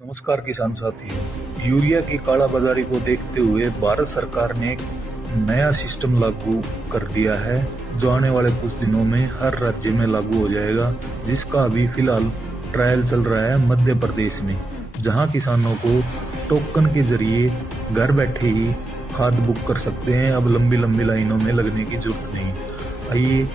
नमस्कार किसान साथियों। यूरिया की कालाबाजारी को देखते हुए भारत सरकार ने एक नया सिस्टम लागू कर दिया है जो आने वाले कुछ दिनों में हर राज्य में लागू हो जाएगा, जिसका अभी फिलहाल ट्रायल चल रहा है मध्य प्रदेश में, जहां किसानों को टोकन के जरिए घर बैठे ही खाद बुक कर सकते हैं। अब लंबी लंबी लाइनों में लगने की जरूरत नहीं। आइए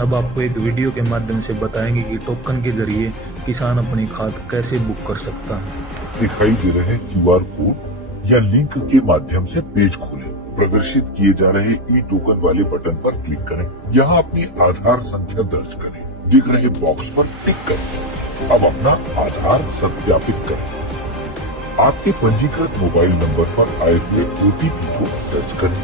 अब आपको एक वीडियो के माध्यम से बताएंगे कि टोकन के जरिए किसान अपनी खाद कैसे बुक कर सकता है। दिखाई दे रहे क्यूआर कोड या लिंक के माध्यम से पेज खोलें। प्रदर्शित किए जा रहे ई टोकन वाले बटन पर क्लिक करें। यहाँ अपनी आधार संख्या दर्ज करें। दिख रहे बॉक्स पर टिक करें। अब अपना आधार सत्यापित करें। आपके पंजीकृत मोबाइल नंबर पर आए हुए ओटीपी को दर्ज करें।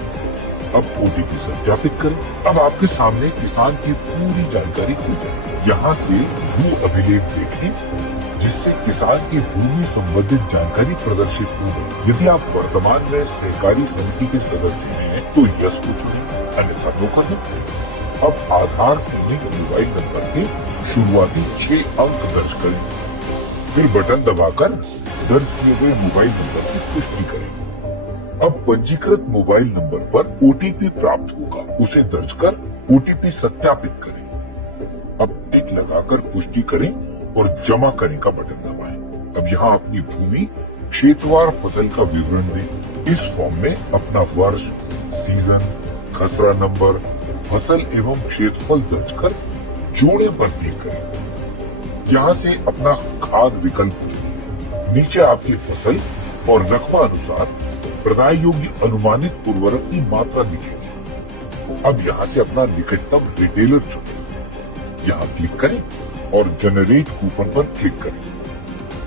अब ओटीपी सत्यापित करें। अब आपके सामने किसान की पूरी जानकारी खुल जाए। यहाँ से भू अभिलेख देखें, जिससे किसान की भूमि संबंधित जानकारी प्रदर्शित होगी। यदि आप वर्तमान में सहकारी समिति के सदस्य हैं तो यस को चुनें, अन्यथा नो कर दें। अब आधार से लिंक मोबाइल नंबर के शुरुआती 6 अंक दर्ज करें। फिर बटन दबाकर दर्ज किए गए मोबाइल नंबर की पुष्टि करें। अब पंजीकृत मोबाइल नंबर पर ओटीपी प्राप्त होगा, उसे दर्ज कर ओटीपी सत्यापित करें। अब टिक लगाकर पुष्टि करें और जमा करें का बटन दबाएं। अब यहाँ अपनी भूमि, क्षेत्रवार फसल का विवरण दें। इस फॉर्म में अपना वर्ष, सीजन, खसरा नंबर, फसल एवं क्षेत्रफल दर्ज कर जोड़े पर क्लिक करें। यहाँ से अपना खाद विकल्प चुनें। नीचे आपकी फसल और रकबा अनुसार प्रदाय योग्य अनुमानित उर्वरक की मात्रा दिखेगी। अब यहाँ से अपना निकटतम रिटेलर चुनें। यहाँ क्लिक करें और जनरेट कूपन पर क्लिक करें।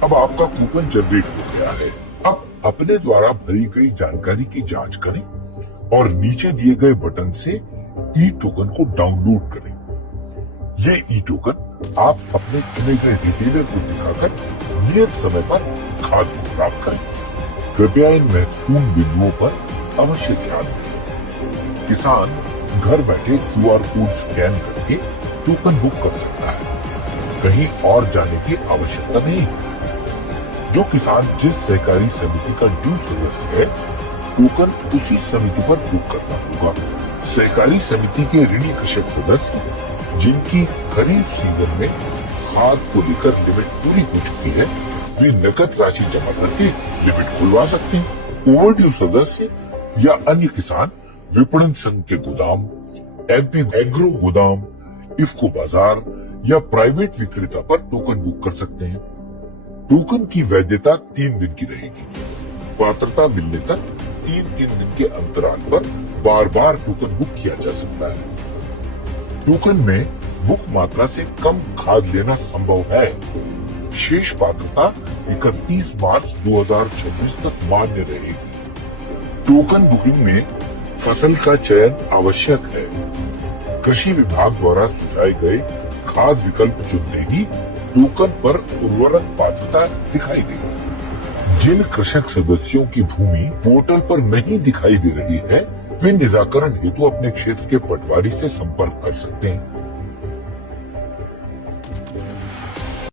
अब आपका कूपन जनरेट हो गया है। अब अपने द्वारा भरी गई जानकारी की जांच करें और नीचे दिए गए बटन से ई टोकन को डाउनलोड करें। ये ई टोकन आप अपने चुने गए रिटेलर को दिखाकर नियत समय पर खाद को प्राप्त करें। कृपया इन महत्वपूर्ण बिंदुओं पर अवश्य ध्यान दें। किसान घर बैठे क्यूआर कोड स्कैन करके टोकन बुक कर सकता है। कहीं और जाने की आवश्यकता नहीं है। जो किसान जिस सहकारी समिति का ड्यू सदस्य है, टोकन उसी समिति पर बुक करना होगा। सहकारी समिति के ऋणी कृषक सदस्य जिनकी खरीफ सीजन में खाद को लेकर लिमिट पूरी हो चुकी है, वे नकद राशि जमा करके लिमिट खुलवा सकते हैं। ओवरड्यू सदस्य या अन्य किसान विपणन संघ के गोदाम, एमपी एग्रो गोदाम, इफ्को बाजार या प्राइवेट विक्रेता पर टोकन बुक कर सकते हैं। टोकन की वैधता 3 दिन की रहेगी। पात्रता मिलने तक 3-3 दिन के अंतराल पर बार बार टोकन बुक किया जा सकता है। टोकन में बुक मात्रा से कम खाद लेना संभव है। शेष पात्रता 31 मार्च 2026 तक मान्य रहेगी। टोकन बुकिंग में फसल का चयन आवश्यक है। कृषि विभाग द्वारा सुझाए गए खाद विकल्प चुनते ही टोकन पर उर्वरक पात्रता दिखाई देगी। जिन कृषक सदस्यों की भूमि पोर्टल पर नहीं दिखाई दे रही है, वे निराकरण हेतु अपने क्षेत्र के पटवारी से संपर्क कर सकते हैं।